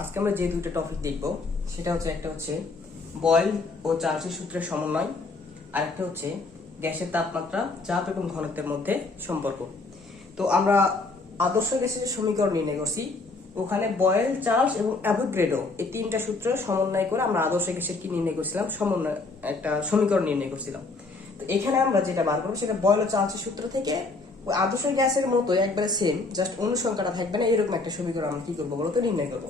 আজকে আমরা যে দুটো টপিক দেখব, সেটা হচ্ছে একটা হচ্ছে বয়েল ও চার্জের সূত্রের সমন্বয়, আর একটা হচ্ছে গ্যাসের তাপমাত্রা, চাপ এবং ঘনত্বের মধ্যে সম্পর্ক। তো আমরা আদর্শ গ্যাসের সমীকরণ নির্ণয় করছি, ওখানে বয়েল চার্লস এবং অ্যাভোগ্রেডো এই তিনটা সূত্র সমন্বয় করে আমরা আদর্শ গ্যাসের কি নির্ণয় করছিলাম? সমন্বয়, একটা সমীকরণ নির্ণয় করছিলাম। তো এখানে আমরা যেটা বার করব, সেটা বয়েল ও চার্লসের সূত্র থেকে ওই আদর্শ গ্যাসের মতো একবারে সেম জাস্ট অনুসংখ্যাটা থাকবে না, এরকম একটা সমীকরণ আমরা কি করব বলতো নির্ণয় করব।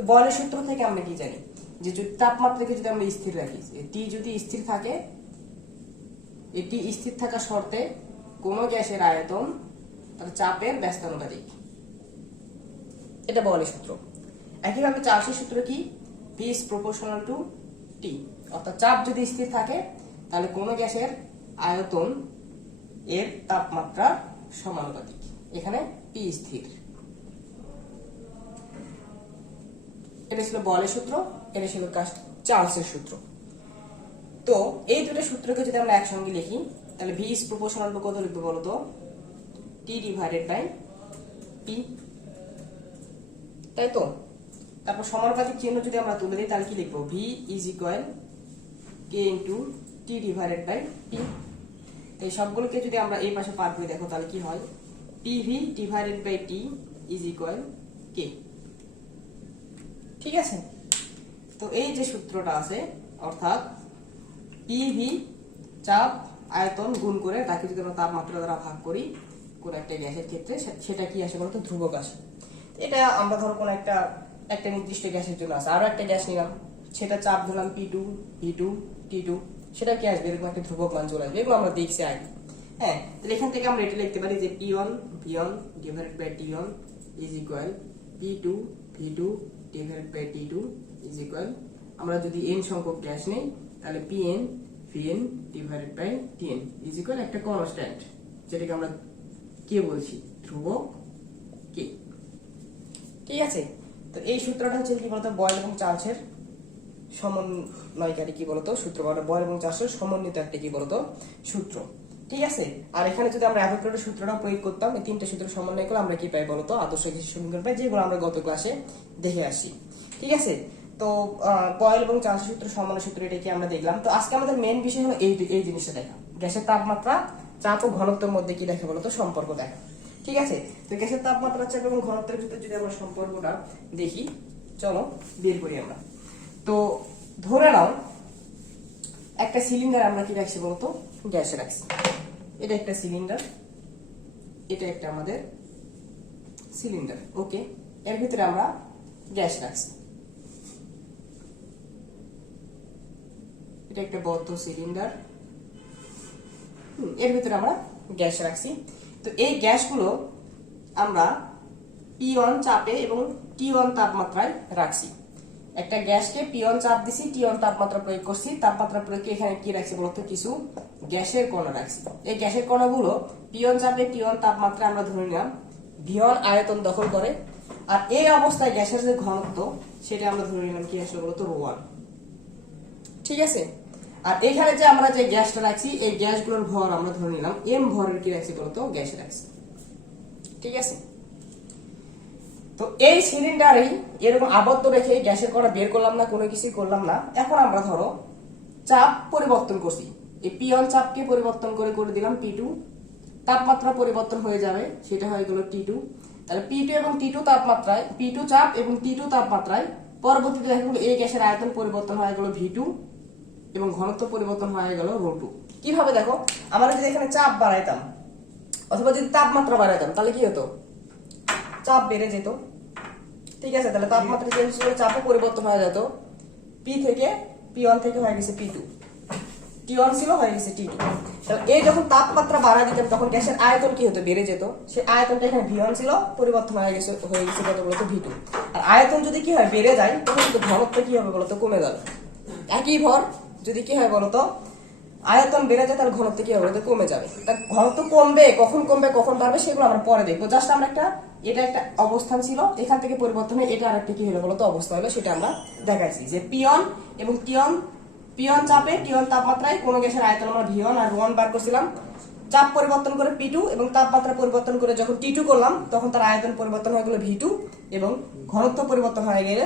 তো বয়লের সূত্র থেকে আমরা কি জানি? যে যদি তাপমাত্রাকে যদি আমরা স্থির রাখি টি যদি স্থির থাকে এটি স্থির থাকা শর্তে কোনো গ্যাসের আয়তন তার চাপের ব্যস্তানুপাতিক। এটা বয়লের সূত্র। একইভাবে চার্লসের সূত্র কি? P is proportional to T অর্থাৎ চাপ যদি স্থির থাকে, তাহলে কোনো গ্যাসের আয়তন এর তাপমাত্রা সমানুপাতিক। এখানে পি স্থির। এটা ছিল বলের সূত্র, এটা ছিল চার্লসের সূত্র। তো এই দুটো সূত্রকে যদি আমরা একসঙ্গে লিখি, তাহলে ভি ইজ প্রপোর্শনাল টু কত লিখব বলো তো? টি ডিভাইডেড বাই পি তাই তো? তারপর সমানুপাতিক চিহ্ন যদি আমরা তুলে দিই, তাহলে কি লিখব? V is equal K into T divided by P এই সবগুলোকে যদি আমরা এই পাশে পার করে, দেখো তাহলে কি হয়? PV divided by T is equal K ঠিক আছে? তো এই যে সূত্রটা আছে, অর্থাৎ পিভি চাপ আয়তন গুণ করে তাকে যদি আমরা তাপমাত্রা দ্বারা ভাগ করি, কোন একটা গ্যাসের ক্ষেত্রে সেটা কি আসে বলতো? ধ্রুবক আসে। এটা আমরা ধরো কোন একটা একটা নির্দিষ্ট গ্যাসের জন্য আছে। আরও একটা গ্যাস নিলাম। সেটা চাপ ধরলাম P two V two T two সেটা কি আসবে? এরকম একটা ধ্রুবক মান চলে আসবে। এগুলো আমরা দেখছি আগে। হ্যাঁ তাহলে এখান থেকে আমরা এটা লিখতে পারি যে P one V one divided by T one is equal P two V two divided by T two is equal আমরা যদি এন সংখ্যক গ্যাস নেই, তাহলে P N V N divided by T N is equal একটা constant যেটাকে আমরা কে বলছি, ধ্রুবক কে ঠিক আছে? তো এই সূত্রটা হচ্ছে কি বলতো, বয়েল এবং চার্লসের সমন্বয়কারী কি বলতো? সূত্র বলে বয়েল এবং চার্লসের সমন্বিত একটা কি বলতো? সূত্র। ঠিক আছে? আর এখানে যদি আমরা অ্যাভোগাড্রোর সূত্রটা প্রয়োগ করতাম, এই তিনটে সূত্র সমন্বয় করে আমরা কি পাই বলতো? আদর্শ গ্যাসের সমীকরণ পাই, যেগুলো আমরা গত ক্লাসে দেখে আসি। ঠিক আছে? তো বয়েল এবং চার্লসের সূত্র সমন্বয় সূত্র এটা কি আমরা দেখলাম? তো আজকে আমাদের মেন বিষয় হলো এই এই জিনিসটা দেখা। গ্যাসের তাপমাত্রা, চাপ ও ঘনত্বের মধ্যে কি দেখা বলতো? সম্পর্ক দেখা। ঠিক আছে? তো গ্যাসের তাপমাত্রা, চাপ এবং ঘনত্বের ভিতরে যদি আমরা সম্পর্কটা দেখি, চলো বের করি আমরা। তো, ধরে নাও, একটা সিলিন্ডার আমরা কি রাখছি বলতো? গ্যাসে রাখছি। এটা একটা সিলিন্ডার এটা একটা আমাদের সিলিন্ডার ওকে এর ভিতরে আমরা গ্যাস রাখছি। এটা একটা বদ্ধ সিলিন্ডার এর ভিতরে আমরা গ্যাস রাখছি। তো এই গ্যাসগুলো আমরা পি ওয়ান চাপে এবং টি ওয়ান তাপমাত্রায় রাখছি। একটা গ্যাসকে পিয়ন চাপ দিছি টি ওয়ান তাপমাত্রা প্রয়োগ করছি। তাপমাত্রা প্রয়োগ এখানে কি রাখছি বলতো কিছু? গ্যাসের কণা রাখছি। এই গ্যাসের কণাগুলো পিয়ন চাপে টি ওয়ান তাপমাত্রা আমরা ধরে নিলাম ভি ওয়ান আয়তন দখল করে। আর এই অবস্থায় গ্যাসের যে ঘনত্ব, সেটা আমরা ধরে নিলাম কি আসলে বলতো রো ওয়ান। ঠিক আছে? আর এখানে যে আমরা যে গ্যাসটা রাখছি, এই গ্যাসগুলোর ভর আমরা ধরে নিলাম, এম ভরের কি রাখছি বলতো গ্যাস রাখছি। ঠিক আছে? তো এই সিলিন্ডারেই এরকম আবদ্ধ রেখে গ্যাসের কণা বের করলাম না, কোনো কিছুই করলাম না। এখন আমরা ধরো চাপ পরিবর্তন করছি। এই পি ওয়ান চাপকে পরিবর্তন করে করে দিলাম পি টু তাপমাত্রা পরিবর্তন হয়ে যাবে, সেটা হয়ে গেল টি টু তাহলে পি টু এবং টি টু তাপমাত্রায় পি টু চাপ এবং টি টু তাপমাত্রায় পরবর্তীতে দেখা গেলো এই গ্যাসের আয়তন পরিবর্তন হয়ে গেল ভি টু এবং ঘনত্ব পরিবর্তন হয়ে গেল রো টু কীভাবে দেখো? আমরা যদি এখানে চাপ বাড়াইতাম, অথবা যদি তাপমাত্রা বাড়াইতাম, তাহলে কি হতো? চাপ বেড়ে যেত। ঠিক আছে, তাহলে তাপমাত্রা চেঞ্জ করে চাপও পরিবর্তন হয়ে যেত। পি থেকে পি ওয়ান থেকে হয়ে গেছে পি টু টি ওয়ান ছিল, হয়ে গেছে টি টু তাহলে এই যখন তাপমাত্রা বাড়া দিতাম, তখন গ্যাসের আয়তন কি হতো? বেড়ে যেত। সেই আয়তনটা এখানে ভি ওয়ান ছিল, পরিবর্তন হয়ে গেছে হয়ে গেছে কত বলতো? ভি টু আর আয়তন যদি কি হয়, বেড়ে যায়, তখন কিন্তু ঘনত্ব কি হবে বলতো? কমে যাবে। একই ভর, যদি কি হয় বলতো? আয়তন বেড়ে যায়, তাহলে ঘনত্ব কি হবে কমে যাবে। তা ঘনত্ব কমবে, কখন কমবে, কখন বাড়বে, সেগুলো আমরা পরে দেখব। জাস্ট আমরা একটা এটা একটা অবস্থান ছিল, এখান থেকে পরিবর্তন এটা আরেকটা কি হলো বলতো অবস্থা হলো সেটা আমরা দেখাইছি। যে পিয়ন এবং টিয়ন, পিয়ন চাপে, টিয়ন তাপমাত্রায়, কোনো গ্যাসের আয়তন আমরা ভিয়ন আর ওয়ান বার করছিলাম। চাপ পরিবর্তন করে পি টু এবং তাপমাত্রা পরিবর্তন করে যখন টি টু করলাম, তখন তার আয়তন পরিবর্তন হয়ে গেল ভি টু এবং ঘনত্ব পরিবর্তন হয়ে গেলে,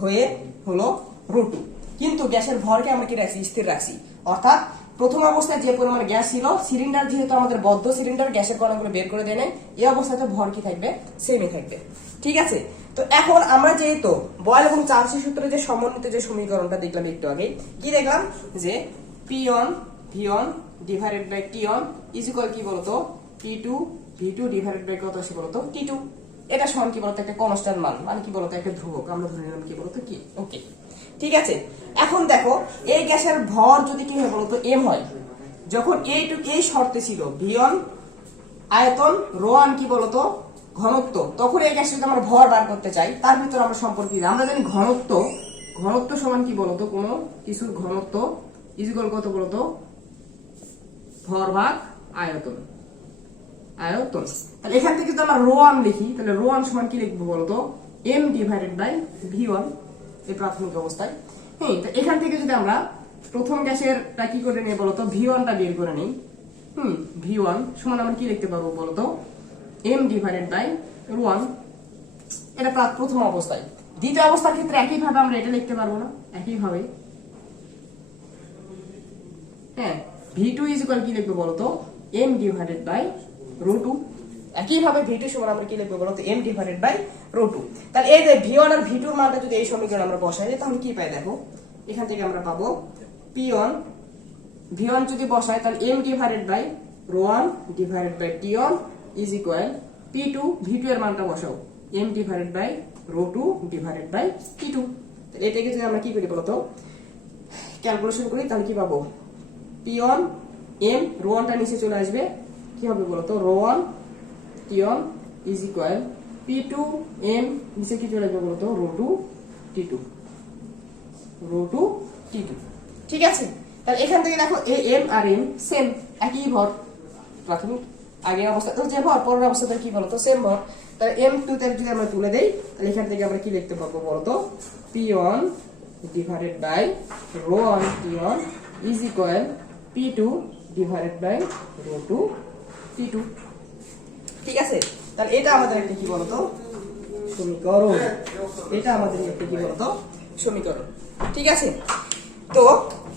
হয়ে হলো রো টু। কিন্তু গ্যাসের ভরকে আমরা কি রাখছি? স্থির রাখছি। অর্থাৎ প্রথম অবস্থায় যে পরিমাণ গ্যাস ছিল, সিলিন্ডার যেহেতু আমাদের বদ্ধ সিলিন্ডার, গ্যাসের কণাগুলো বের করে দেয় নাই এই অবস্থাতে ভর কি থাকবে? সেমই থাকবে। ঠিক আছে? তো এখন আমরা যেহেতু বয়েল এবং চার্লসি সূত্রে যে সমন্বিত যে সমীকরণটা দেখলাম একটু আগে কি দেখলাম? যে P one V one divided by T one is equal কি বলতো? P two V two divided by কত আছে বলতো? টি টু এটা সমান কি বলতো? একটা কনস্ট্যান্ট মান। মানে কি বলতো? একটা ধ্রুবক। আমরা ধরে নিলাম কি বলতো? কি ওকে ঠিক আছে? এখন দেখো, এই গ্যাসের ভর যদি কি হয় বলতো এম হয়। যখন এইটুক এই শর্তে ছিল ভি অন আয়তন, রোয়ান কি বলতো, ঘনত্ব, তখন এই গ্যাসের যদি আমরা ভর বার করতে চাই, তার ভিতরে আমরা সম্পর্ক আমরা জানি ঘনত্ব ঘনত্ব সমান কি বলতো, কোনো কিছুর ঘনত্ব ইজিকল কত বলতো? ভর ভাগ আয়তন। আয়তন। তাহলে এখান থেকে যদি আমরা রোয়ান লিখি, তাহলে রোয়ান সমান কি লিখব বলতো? M divided by V one এই প্রাথমিক অবস্থায়। হ্যাঁ তো এখান থেকে যদি আমরা প্রথম গ্যাসের টা কি করে নিয়ে বলতো? ভি ওয়ানটা বের করে নিই। হুম ভি ওয়ান সমান আমরা কি লিখতে পারব বলতো? M divided by rho one. এটা প্রথম অবস্থায়। দ্বিতীয় অবস্থার ক্ষেত্রে একইভাবে আমরা এটা লিখতে পারব না। একইভাবে। হ্যাঁ ভি টু ইজ ইকুয়াল কি লিখব বলতো? M divided by rho two. একইভাবে ভি টু সমান আমরা কি লিখব বলতো? M divided by rho two তাহলে এই যে ভি ওয়ান আর ভি টুর মানটা যদি এই সমীকরণে আমরা বসাই দিই তাহলে কি পাই দেখো? এখান থেকে আমরা পাবো পি ওয়ান ভি ওয়ান যদি বসাই, তাহলে M divided by rho one divided by T one is equal P two V two এর মানটা বসাও। M divided by rho two divided by T two এটাকে যদি আমরা কি করি বলতো? ক্যালকুলেশন করি, তাহলে কি পাবো? পি ওয়ান এম রো ওয়ানটা নিচে চলে আসবে। কি হবে বলতো? Rho one T one is equal P two M নিচে কি চলে আসবে বলতো? Rho two T two rho two T two ঠিক আছে? তাহলে এখান থেকে দেখো, এ এম আর এম সেম একই ভর। প্রাথমিক, আগে অবস্থা, তো যে ভর, পরের অবস্থাতে কি বলতো? সেম ভর। তাহলে এম টু তে যদি আমরা তুলে দেই, তাহলে এখান থেকে আমরা কি লিখতে পারব বলতো? P one divided by rho one T one is equal P two divided by rho two T two ঠিক আছে? তাহলে এটা আমাদের একটা কি বলতো? সমীকরণ। এটা আমাদের একটা কি বলতো? সমীকরণ। ঠিক আছে? তো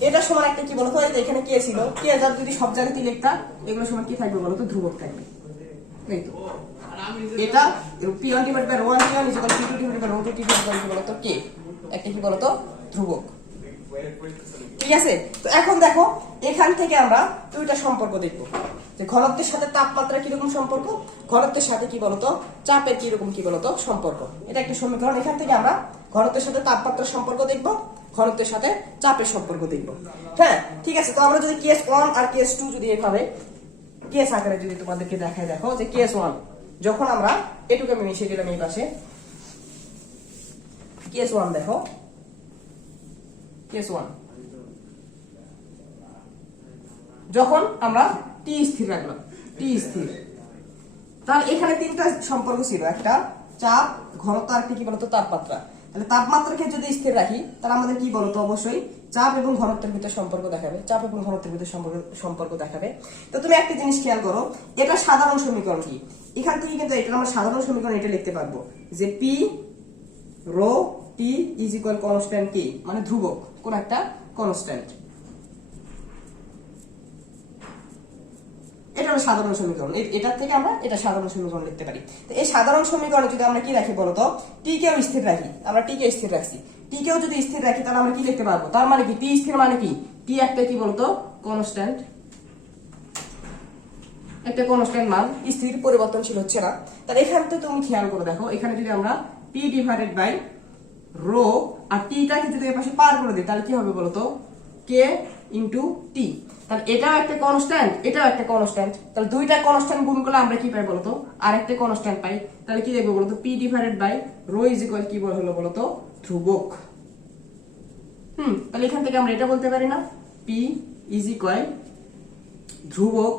এটা সমান একটা কি বলতো? এই যে এখানে কে ছিল? কে যার যদি সব জায়গাতেই লিখতা এগুলো সমান কি থাকবে বলতো? ধ্রুবক থাকবে। এই তো। এটা P divide by rho one T one is equal P two divide by two T two কি বলতো কে? একটা কি বলতো? ধ্রুবক। ঠিক আছে? তো এখন দেখো, এখান থেকে আমরা দুইটা সম্পর্ক দেখব। যে ঘনত্বের সাথে তাপমাত্রা কীরকম সম্পর্ক, ঘনত্বের সাথে কি বলতো, চাপের কীরকম কি বলতো সম্পর্ক। এটা একটা সমীকরণ। এখান থেকে আমরা ঘনত্বের সাথে তাপমাত্রার সম্পর্ক দেখব, ঘনত্বের সাথে চাপের সম্পর্ক দেখব। হ্যাঁ ঠিক আছে? তো আমরা যদি কেস ওয়ান আর কেস টু যদি এভাবে কেস আকারে যদি তোমাদেরকে দেখায় দেখো, যে কেস ওয়ান যখন আমরা এটুকু আমি মিশিয়ে দিলাম এই পাশে কেস ওয়ান দেখো কেস ওয়ান যখন আমরা টি স্থির রাখলাম টি স্থির। তাহলে এখানে তিনটা সম্পর্ক ছিল, একটা চাপ আর কি বলতো, তাপমাত্রা। তাহলে তাপমাত্রাকে যদি স্থির রাখি, তাহলে আমাদের কি বলতো, অবশ্যই চাপ এবং ঘনত্বের ভিতরে সম্পর্ক দেখাবে, চাপ এবং ঘনত্বের ভিতরে সম্পর্ক দেখাবে। তো তুমি একটা জিনিস খেয়াল করো, এটা সাধারণ সমীকরণ কি? এখান থেকে কিন্তু এটা আমরা সাধারণ সমীকরণ এটা লিখতে পারব যে P rho T is equal constant T মানে ধ্রুবক। কোন একটা কনস্ট্যান্ট এটা হলো সাধারণ সমীকরণ। এটার থেকে আমরা এটা সাধারণ সমীকরণ লিখতে পারি। তো এই সাধারণ সমীকরণে যদি আমরা কি রাখি বলতো? টি কেও স্থির রাখি। আমরা টি কে স্থির রাখছি। টি কেও যদি স্থির রাখি, তাহলে আমরা কি লিখতে পারব? তার মানে কি? টি স্থির মানে কি? টি একটা কি বলতো? কনস্ট্যান্ট একটা কনস্ট্যান্ট মান। স্থির পরিবর্তনশীল হচ্ছে না। তাহলে এখান থেকে তুমি খেয়াল করে দেখো। এখানে যদি আমরা টি ডিভাইডেড বাই রো আর টিটাকে যদি এর পাশে পার করে দিই, তাহলে কি হবে বলতো? কে ইন্টু টি তাহলে এটাও একটা কনস্ট্যান্ট এটাও একটা কনস্ট্যান্ট তাহলে দুইটা কনস্ট্যান্ট গুণ করলে আমরা কি পাই বলতো? আর একটা কনস্ট্যান্ট পাই। তাহলে কি দেখব বলতো? P divided by rho is equal কি বল হলো বলতো? ধ্রুবক। হুম, তাহলে এখান থেকে আমরা এটা বলতে পারি না। পি ইজ ইকুয়াল ধ্রুবক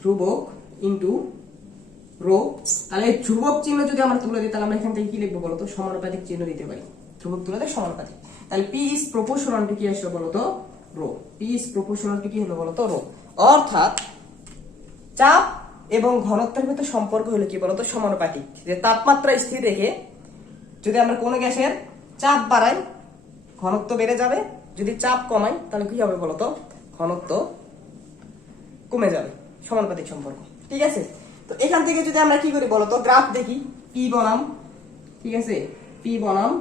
ধ্রুবক ইন্টু রো তাহলে ধ্রুবক চিহ্ন যদি আমরা তুলে দিই, তাহলে আমরা এখান থেকে কি লিখব বলতো? সমানুপাতিক চিহ্ন দিতে পারি। ধ্রুবক তুলে দেয় সমানুপাতিক। তাহলে পি টু কি আসবে বলতো? রো পি টু কি হলো বলো তো রো অর্থাৎ চাপ এবং ঘনত্বের ভিতর সম্পর্ক হলো কি বলতো? সমানুপাতিক। যে তাপমাত্রা স্থির রেখে যদি আমরা কোনো গ্যাসের চাপ বাড়াই, ঘনত্ব বেড়ে যাবে। যদি চাপ কমাই, তাহলে কি হবে বলতো? ঘনত্ব কমে যাবে। সমানুপাতিক সম্পর্ক। ঠিক আছে? তো এখান থেকে যদি আমরা কি করি বলতো গ্রাফ দেখি। পি বনাম। ঠিক আছে? পি বনাম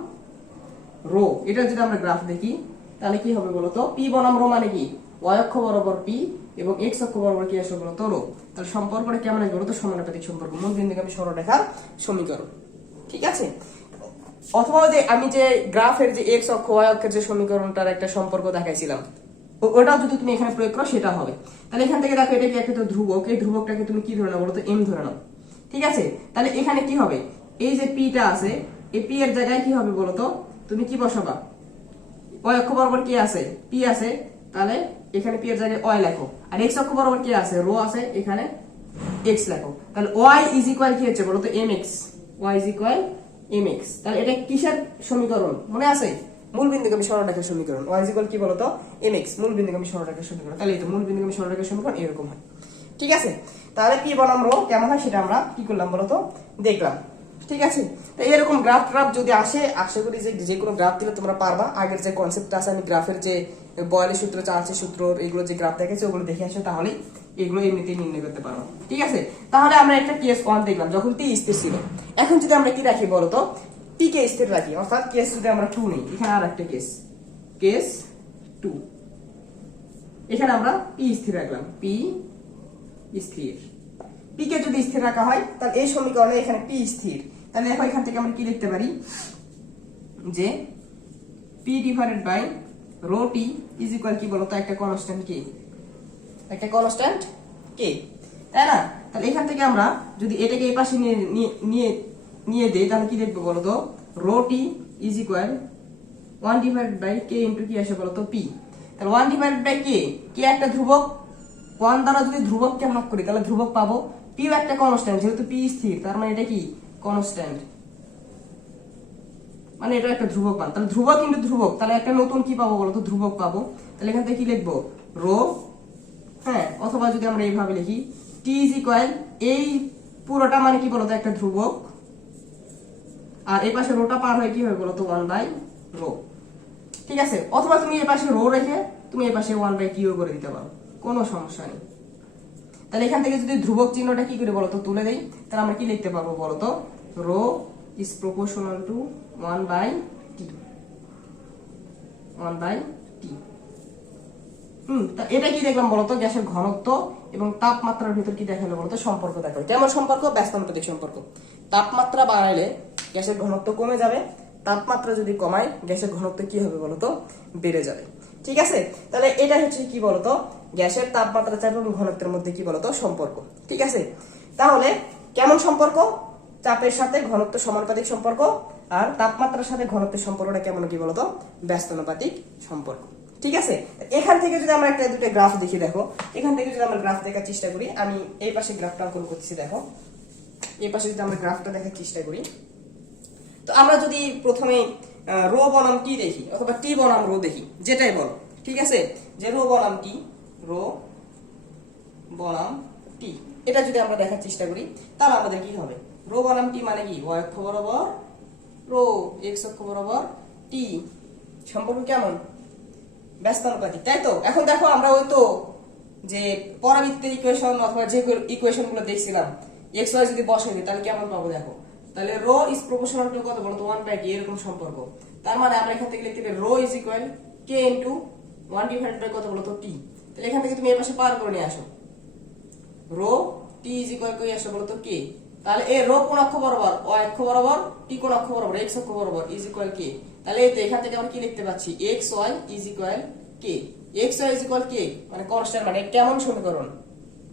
রো। এটা যদি আমরা গ্রাফ দেখি, তাহলে কি হবে বলতো পি বনাম রো মানে কি? Y অক্ষ বরাবর পি এবং এক্স অক্ষ বরাবর কি আসবে বলতো রো। তাহলে সম্পর্কটা কেমন আসবে বলতো সমানুপাতিক সম্পর্ক। মূল সরলরেখার সমীকরণ। ঠিক আছে? অথবা যে আমি যে গ্রাফের যে এক্স অক্ষ, y অক্ষের যে সমীকরণটার একটা সম্পর্ক দেখাইছিলাম। ওটাও যদি তুমি এখানে প্রয়োগ করো, সেটা হবে। তাহলে এখান থেকে দেখো, এটা কি একটা তো ধ্রুবক? এই ধ্রুবকটাকে তুমি কি ধরে নাও বলতো এম ধরে নাও। ঠিক আছে? তাহলে এখানে কি হবে? এই যে পিটা আছে, এই পি এর জায়গায় কি হবে বলতো তুমি কি বসাবা? ওই অক্ষ বরাবর কি আছে? পি আছে। তাহলে এখানে পি এর জায়গায় ওয়াই লেখো। আর এক্স অক্ষ বরাবর কি আছে? রো আছে। এখানে এক্স লেখো। তাহলে ওয়াই ইজ ইকুয়াল কি হচ্ছে বলো তো? M X Y is equal M X তাহলে এটা কিসের সমীকরণ? মনে আছে? মূল বিন্দুগামী সরলরেখার সমীকরণ। ওয়াই ইকুয়াল কি বলতো? এম এক্স মূল বিন্দুগামী সরলরেখার সমীকরণ। তাহলে এই তো মূল বিন্দুগামী সরলরেখার সমীকরণ এরকম হয়। ঠিক আছে? তাহলে পি বনাম রো কেমন হয় সেটা আমরা কি করলাম বলতো? দেখলাম। ঠিক আছে? তো এরকম গ্রাফ ট্রাফ যদি আসে, আশা করি যে যে কোনো গ্রাফ দিলে তোমরা পারবা। আগের যে কনসেপ্ট আছে, আমি গ্রাফের যে বয়লের সূত্র, চার্চের সূত্র, এগুলো যে গ্রাফ দেখেছি ওগুলো দেখে আসো, তাহলেই এগুলো এমনিতেই নির্ণয় করতে পারব। ঠিক আছে? তাহলে আমরা একটা কেস ওয়ান দেখলাম, যখন টি স্থির ছিল। এখন যদি আমরা কি রাখি বলতো? পি কে স্থির রাখি অর্থাৎ কেস যদি আমরা টু নেই এখানে আর একটা কেস কেস টু এখানে আমরা পি স্থির রাখলাম পি স্থির পি কে যদি স্থির রাখা হয় তাহলে এই সমীকরণে এখানে পি স্থির তাহলে দেখো এখান থেকে আমরা কি লিখতে পারি যে P divided by rho T is equal কি বলতো একটা কনস্ট্যান্ট কে একটা কনস্ট্যান্ট কে তাই না তাহলে এখান থেকে আমরা যদি এটাকে এই পাশে নিয়ে নিয়ে- নিয়ে দেই তাহলে কি দেখব বলতো? Rho T is equal one divided by K into কি আসে বলতো? পি। তাহলে one divided by K? K একটা ধ্রুবক? ওয়ান দ্বারা যদি ধ্রুবককে ভাগ করি, তাহলে ধ্রুবক পাবো। পিও একটা কনস্ট্যান্ট যেহেতু পি স্থির, তার মানে এটা কি? কনস্ট্যান্ট মানে এটা একটা ধ্রুবক মান। তাহলে ধ্রুবক কিন্তু ধ্রুবক, তাহলে একটা নতুন কি পাবো বলতো? ধ্রুবক পাবো। তাহলে এখান থেকে কি লিখব? রো। হ্যাঁ অথবা যদি আমরা এইভাবে লিখি, টি ইজ ইকুয়াল এই পুরোটা মানে কি বলতো? একটা ধ্রুবক। আর এই পাশে রোটা পার হয়ে কি হবে বলতো ওয়ান বাই রো ঠিক আছে? অথবা তুমি এই পাশে রো রেখে তুমি এই পাশে ওয়ান বাই কিউ করে দিতে পারো। কোনো সমস্যা নেই। তাহলে এখান থেকে যদি ধ্রুবক চিহ্নটা কি করে বলতো তুলে দেই। তাহলে আমরা কি লিখতে পারব বলতো rho is proportional to one by T one by T hmm, তা এটা কি দেখলাম বলতো গ্যাসের ঘনত্ব এবং তাপমাত্রার ভিতর কি দেখাল বলতো? সম্পর্ক দেখাল। কেমন সম্পর্ক ব্যস্তানুপাতিক সম্পর্ক। তাপমাত্রা বাড়াইলে গ্যাসের ঘনত্ব কমে যাবে। তাপমাত্রা যদি কমায়, গ্যাসের ঘনত্ব কি হবে বলতো? বেড়ে যাবে। ঠিক আছে? তাহলে এটা হচ্ছে কি বলতো? গ্যাসের তাপমাত্রা চাপ এবং ঘনত্বের মধ্যে কি বলতো? সম্পর্ক। ঠিক আছে? তাহলে কেমন সম্পর্ক? চাপের সাথে ঘনত্ব সমানুপাতিক সম্পর্ক। আর তাপমাত্রার সাথে ঘনত্বের সম্পর্কটা কেমন কি বলতো? ব্যস্তানুপাতিক সম্পর্ক। ঠিক আছে? এখান থেকে যদি আমরা একটা দুটো গ্রাফ দেখি, দেখো। এখান থেকে যদি আমরা গ্রাফ দেখার চেষ্টা করি, আমি এই পাশে গ্রাফটা অঙ্কন করছি দেখো। এই পাশে যদি আমরা গ্রাফটা দেখার চেষ্টা করি, তো আমরা যদি প্রথমে রো বনাম টি দেখি? অথবা টি বনাম রো দেখি, যেটাই বলো, ঠিক আছে? যে রো বনাম টি রো বনাম টি এটা যদি আমরা দেখার চেষ্টা করি, তাহলে আমাদের কি হবে? রো বনাম টি মানে কি? y অক্ষ বরাবর রো এক্স অক্ষ বরাবর টি সম্পর্ক কেমন? ব্যস্তানুপাতিক তাই তো? এখন দেখো আমরা ওই তো যে পরাবৃত্তের ইকুয়েশন অথবা যে ইকুয়েশনগুলো দেখছিলাম এক্স ওয়াই যদি বসে দিই, তাহলে কেমন পাবো দেখো? তাহলে রো ইজ প্রপোর্শনাল টু কত বলতো? ওয়ান বাই এরকম সম্পর্ক। তার মানে আমরা এখান থেকে লিখতে পারি rho is equal K into one divide by কত বলতো? টি তাহলে এখান থেকে তুমি এর পাশে পার করে নিয়ে আসো। রো টি ইজ ইকুয়াল কই আসে বলতো? কে তাহলে এ রো কোন অক্ষ বরাবর ও অক্ষ বরাবর, টি কোন অক্ষ বরাবর, এক্স অক্ষ বরাবর ইজ ইকুয়াল কে তাহলে এই তো এখান থেকে আমরা কি লিখতে পাচ্ছি? X Y is equal K X Y is equal K মানে কনস্ট্যান্ট মানে কেমন সমীকরণ।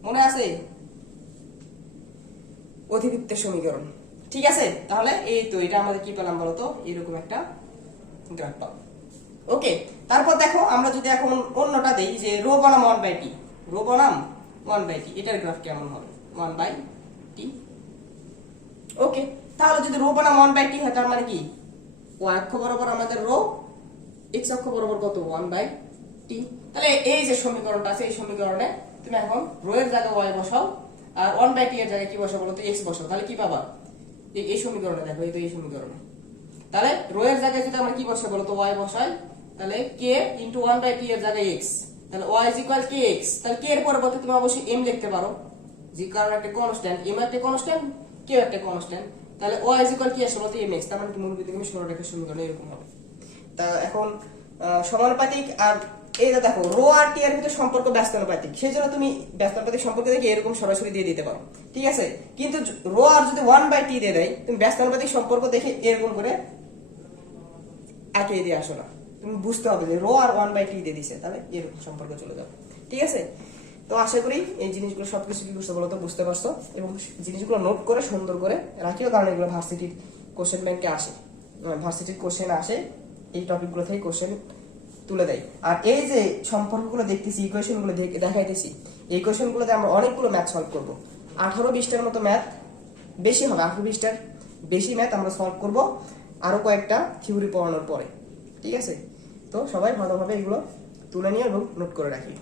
মনে আছে? অধিবৃত্তের সমীকরণ। ঠিক আছে? তাহলে এই তো, এটা আমাদের কি পেলাম বলতো? এরকম একটা গ্রাফ পাবো। ওকে তারপর দেখো, আমরা যদি এখন অন্যটা দেই, যে রো বনাম ওয়ান বাই টি রো বনাম ওয়ান বাই টি এটার গ্রাফ কেমন হবে? ওয়ান বাই টি ওকে তাহলে যদি রো বনাম ওয়ান বাই টি হয়, তার মানে কি? ও অক্ষ বরাবর আমাদের রো এক্স অক্ষ বরাবর কত? ওয়ান বাই টি তাহলে এই যে সমীকরণটা আছে, এই সমীকরণে তুমি এখন রো এর জায়গায় ওয়াই বসাও, আর ওয়ান বাই টি এর জায়গায় কি বসাও বলো তো এক্স বসাও। তাহলে কি পাবা? এই সমীকরণে দেখো, এই তো এই সমীকরণে। তাহলে রো এর জায়গায় যদি আমরা কি বসাই বলো তো ওয়াই বসাই, তাহলে K into one by T এর জায়গায় এক্স তাহলে Y is equal K X তাহলে কে এর পরিবর্তে তুমি অবশ্যই এম লিখতে পারো। যে কারণ একটা কনস্ট্যান্ট এম একটা কনস্ট্যান্ট কে একটা কনস্ট্যান্ট তাহলে ওয়াই ইজ ইকুয়াল কি আসে বলতো এম এক্স তার মানে মূল বিদ্যুৎ সরল রেখার সমীকরণ এরকম হবে তা এখন সমানুপাতিক আর এই যে দেখো রো আর টি এর ভিতরে সম্পর্ক ব্যস্তানুপাতিক সেই জন্য তুমি ব্যস্তানুপাতিক সম্পর্ক দেখে এরকম সরাসরি দিয়ে দিতে পারো ঠিক আছে কিন্তু রো আর যদি ওয়ান বাই টি দিয়ে দেয় তুমি ব্যস্তানুপাতিক সম্পর্ক দেখে এরকম করে একে দিয়ে আসো না তুমি বুঝতে হবে যে রো আর ওয়ান বাই টি দিয়ে দিছে তাহলে এরকম সম্পর্ক চলে যাবে ঠিক আছে তো আশা করি এই জিনিসগুলো সবকিছু কি বুঝতে বলো তো বুঝতে পারছ। এবং জিনিসগুলো নোট করে সুন্দর করে রাখিও, কারণ এগুলো ভার্সিটির কোশ্চেন ব্যাংকে আসে। ভার্সিটির কোশ্চেন আসে, এই টপিকগুলো থেকে কোশ্চেন তুলে দেয়। আর এই যে সম্পর্কগুলো দেখতেছি ইকুয়েশনগুলো দেখাইতেছি, এই কোয়েশনগুলোতে আমরা অনেকগুলো ম্যাথ সলভ করব। আঠারো বিশটার মতো ম্যাথ বেশি হবে আঠারো বিশটার। বেশি ম্যাথ আমরা সলভ করব আরও কয়েকটা থিওরি পড়ানোর পরে। ঠিক আছে? তো সবাই ভালোভাবে এগুলো তুলে নিয়ে এবং নোট করে রাখি